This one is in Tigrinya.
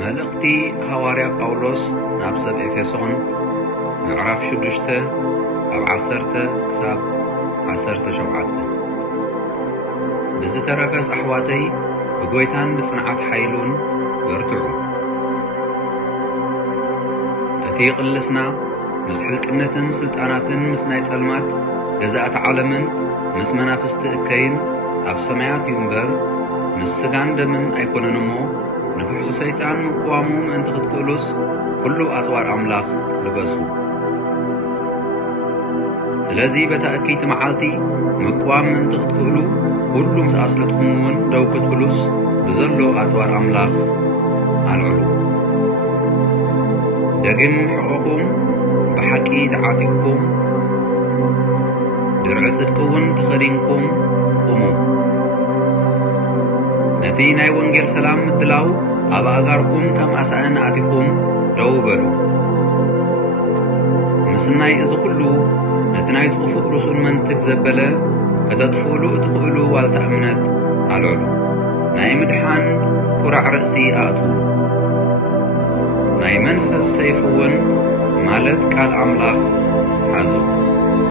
መልእኽቲ ሐዋርያ ጳውሎስ ናብ ሰብ ኤፌሶን ምዕራፍ 6 ካብ 10 ክሳብ 17 ብዝተረፈስ ኣሕዋተይ ብጎይታን ብጽንዓት ኃይሉን በርትዑ እቲ ይቕልስና ምስ ሕልቅነትን ስልጣናትን ምስ ናይ ጸልማት ገዛእቲ ዓለምን ምስ መናፍስቲ እከይን ኣብ ሰማያት ይንበር ምስ ስጋን ደምን ኣይኮነን እሞ ንፍሕሱ ሰይጣን ምቁዋሙ ምእንቲ ክትክእሉስ ኩሉ ኣጽዋር ኣምላኽ ልበሱ። ስለዚ በተኣኪት መዓልቲ ምቁዋም ምእንቲ ክትክእሉ ኩሉ ምስ ኣስለጥኩምውን ደው ክትብሉስ ብዘሎ ኣጽዋር ኣምላኽ ኣልዕሉ። ደጊም ሕቆኹም ብሓቂ ተዓጢቕኩም ድርዒ ጽድቅውን ተኸዲንኩም ቁሙ። ነቲ ናይ ወንጌል ሰላም ምድላው ኣብ ኣጋርኩም ከም ኣሳእን ኣቲኹም ደው በሉ። ምስናይ እዚ ኩሉ ነቲ ናይቲ ክፉእ ርእሱን መንትግ ዘበለ ከተጥፍእሉ እትኽእሉ ዋልታ እምነት ኣልዕሉ። ናይ ምድሓን ቁራዕ ርእሲ ኣእትዉ። ናይ መንፈስ ሰይፍ እውን ማለት ቃል ኣምላኽ ሓዙ።